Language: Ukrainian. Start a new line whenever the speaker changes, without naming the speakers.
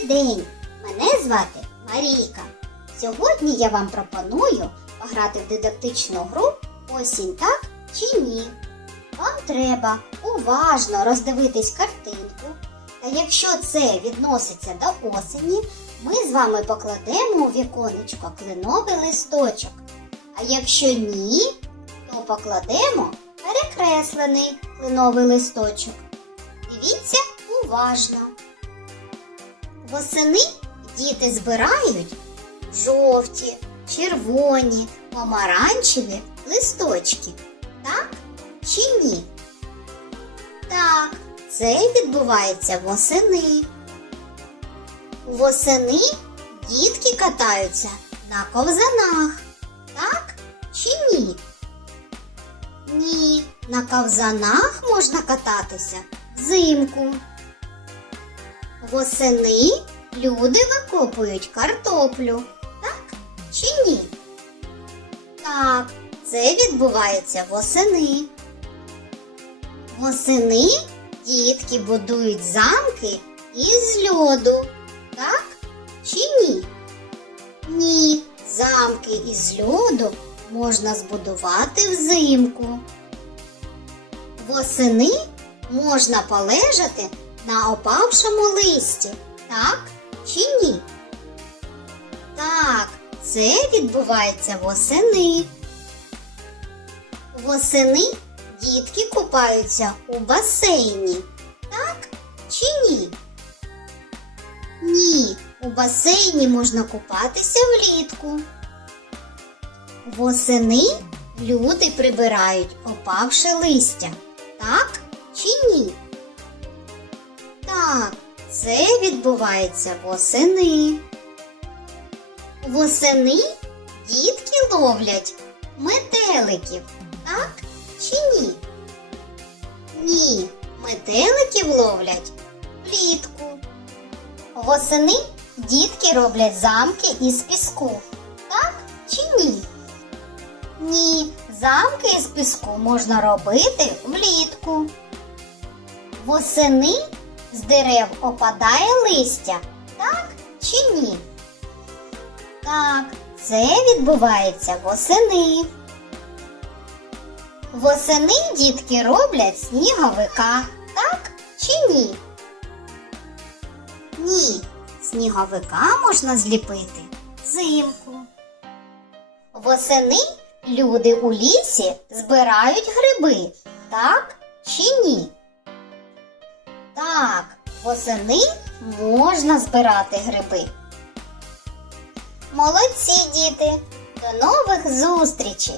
Добрий день! Мене звати Марійка. Сьогодні я вам пропоную пограти в дидактичну гру Осінь так чи ні. Вам треба уважно роздивитись картинку. Та якщо це відноситься до осені, ми з вами покладемо у віконечко кленовий листочок. А якщо ні, то покладемо перекреслений кленовий листочок. Дивіться уважно. Восени діти збирають жовті, червоні, помаранчеві листочки. Так чи ні? Так, це відбувається восени. Восени дітки катаються на ковзанах. Так чи ні? Ні, на ковзанах можна кататися взимку. Восени люди викопують картоплю. Так чи ні? Так, це відбувається восени. Восени дітки будують замки із льоду. Так чи ні? Ні, замки із льоду можна збудувати взимку. Восени можна полежати на опавшому листі, так чи ні? Так, це відбувається восени. Восени дітки купаються у басейні, так чи ні? Ні, у басейні можна купатися влітку. Восени люди прибирають опавше листя, так чи ні? Це відбувається восени. Восени дітки ловлять метеликів, так чи ні? Ні, метеликів ловлять влітку. Восени дітки роблять замки із піску, так чи ні? Ні, замки із піску можна робити влітку. Восени з дерев опадає листя, так чи ні? Так, це відбувається восени. Восени дітки роблять сніговика, так чи ні? Ні, сніговика можна зліпити взимку. Восени люди у лісі збирають гриби, так чи ні? Восени можна збирати гриби. Молодці, діти! До нових зустрічей!